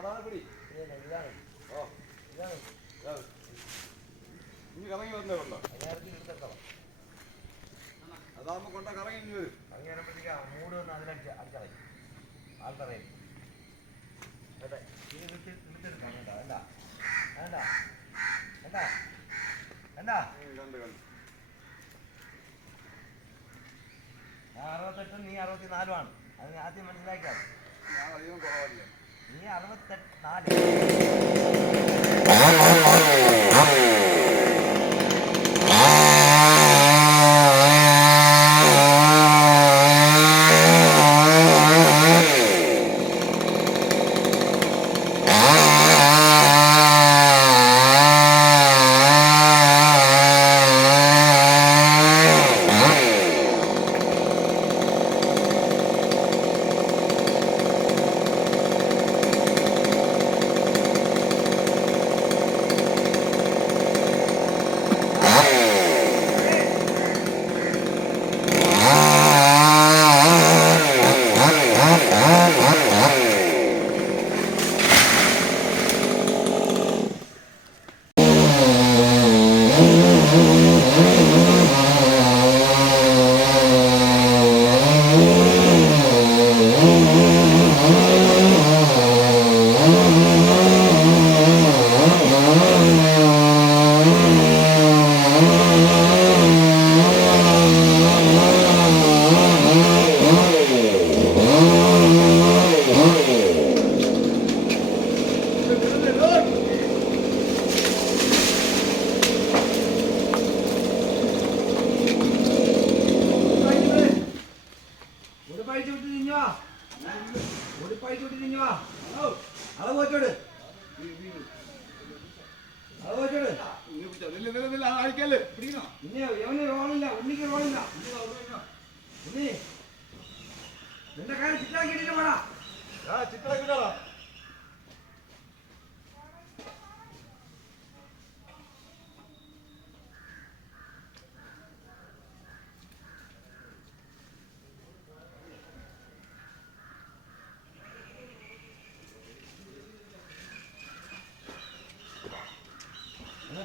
അതാണ് പിടി. ഇതാണ്. ഓ ഇതാണ്. ഇനി കറങ്ങി വന്നേ ഉണ്ടോ? അതിനകത്ത് എടുത്തെത്തണം. അതാകുമ്പോ കൊണ്ട കറങ്ങി ഇങ്ങ് വരും. കറങ്ങി വരുമ്പോഴത്തേക്ക് മൂട് വന്ന് അടിച്ചളയും ആൾക്കറയും. അതെ ഇത് എടുത്തെടുക്കാം. വേണ്ട വേണ്ട വേണ്ട വേണ്ട വേണ്ട. കണ്ട് കണ്ട്. ഞാൻ 68 നീ 64 അത് ആദ്യം മനസ്സിലാക്കാം. ഞാൻ അധികം കുറവല്ലേ. നീ 64.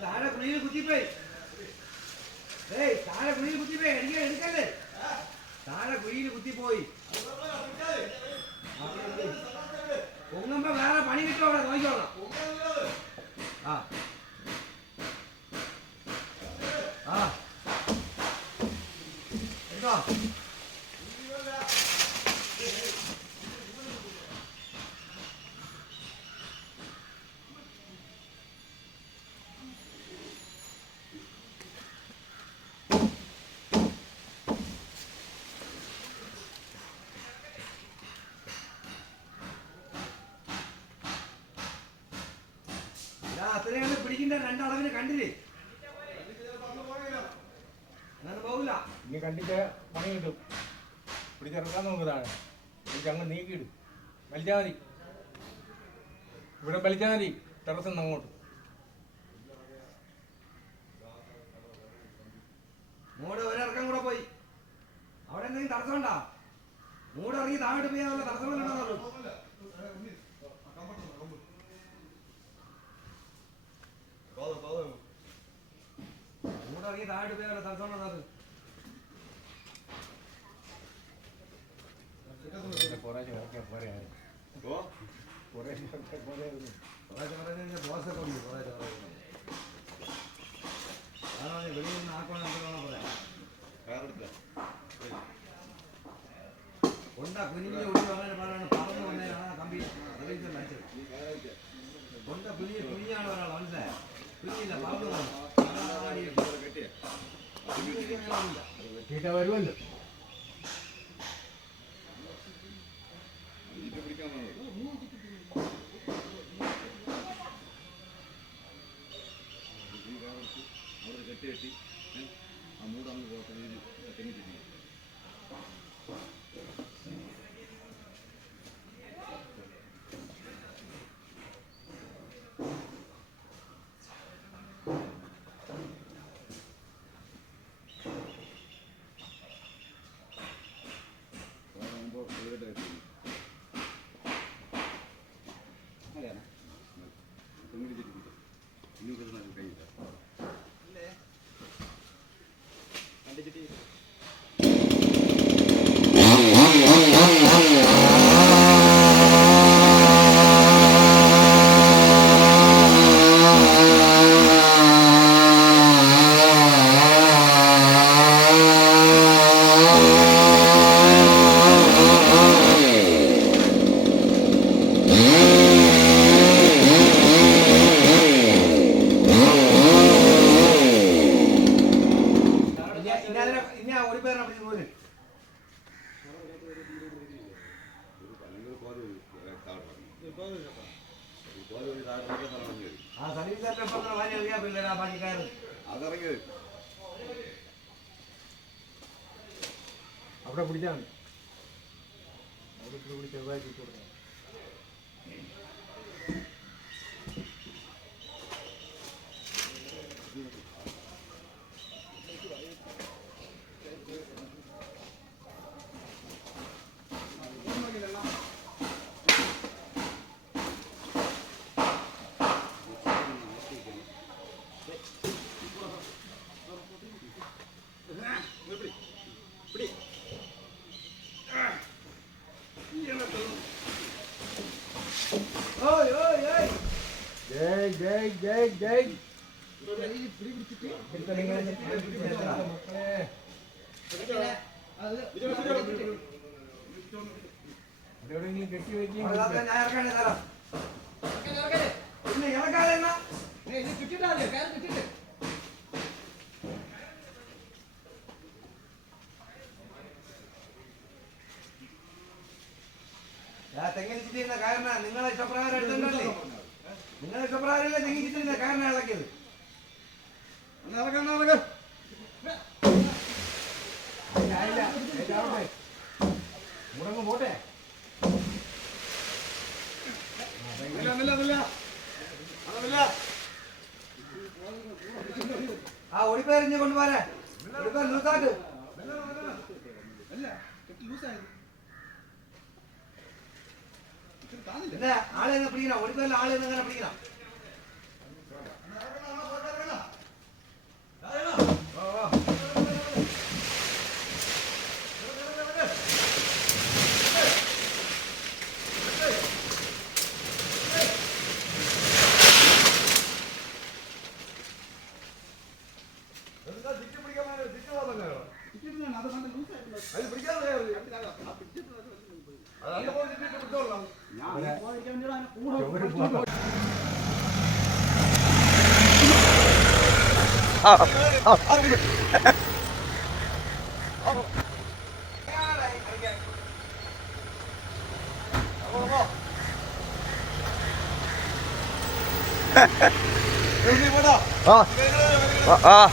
താഴെ കുഴിയിൽ കുത്തിപ്പോയി. താഴെ കുഴിയിൽ കുത്തിപ്പോയി. എടുക്കല്ലേ. താഴെ കുഴിയിൽ കുത്തിപ്പോയി. പൊങ്ങുമ്പോ വേറെ പണി കിട്ടും. അവിടെ നോക്കിക്കോളാം. ആ ആ എന്തോ അത്രയാണ് പിടിക്കേണ്ട. രണ്ടളവിന് കണ്ടില്ലേ? അങ്ങനെ പോകില്ല. ഇനി കണ്ടിട്ട് പണി കിട്ടും. പിടിച്ചിറക്കാൻ നോക്കുന്നതാണ്. അങ്ങ് നീക്കിയിടും. വലിച്ചാൽ മതി. ഇവിടെ വലിച്ചാൽ മതി. ടെറസിന്ന് അങ്ങോട്ട്. മൂട് ഒരിറക്കം കൂടെ പോയി. അവിടെ എന്തെങ്കിലും തടസ്സമുണ്ടോ? മൂട് ഇറങ്ങി താഴോട്ട് പോയാൽ വല്ല തടസ്സങ്ങളുണ്ടോ? മൂടിറങ്ങി താഴോട്ട് പോയാൽ വല്ല തടസ്സമുണ്ടോ? കുറേശ്ശെ പോരെ ദോശൊക്കെ ഉണ്ട്. വെളിയിൽ നിന്ന് ആക്കണം. കൊണ്ട കുനിഞ്ഞ് ഒഴിച്ച് അങ്ങനെ പറയാണ്. പറന്ന് വന്നേരാണ് കമ്പി കൊണ്ട കുനിഞ്ഞാണ് ഒരാൾ. മനസ്സിലായ കുനിയില്ല. പറന്ന് വരുമല്ലോ. കെട്ടി ആ മൂടങ്ങ് തെങ്ങിട്ടിരിക്കും. ആ സർവീസ് സെന്റർ വാങ്ങി അറിയാൻ പിള്ളേരാ ബാക്കിക്കാരൻ അതിറങ്ങി വരും. അവിടെ പിടിച്ചാൽ മതി. അവിടെ കൂടി ചെറുതായിട്ട് ഇട്ട് കൊടുക്കണം. ഓയ് ഓയ് ഓയ് ജയ് ജയ് ജയ് ജയ്. എവിടെയെങ്കിലും കെട്ടി വെക്കുകയും ഞാൻ ഇറക്കാനേ തരാം പിന്നെ ഇറക്കാതെ എന്നാ തെങ്ങിന് ചുറ്റിയിരുന്ന കാരണ നിങ്ങളെ ഇഷ്ടപ്രകാരം എടുത്തിട്ടുണ്ടല്ലേ നിങ്ങളെ ഇഷ്ടപ്രകാരമല്ലേ തെങ്ങിന് ചുറ്റിരുന്ന കാരണ ഇളക്കിയത് മുടങ്ങ് പോട്ടെ. ആ ഒടിപ്പേരിഞ്ഞ് കൊണ്ടുപോരെ ഒടിപ്പേർ ലൂസാക്ക് പിന്നെ ആളെ പിടിക്കണം ഒടിപ്പേരിൽ ആളെ എങ്ങനെ പിടിക്കണം ആ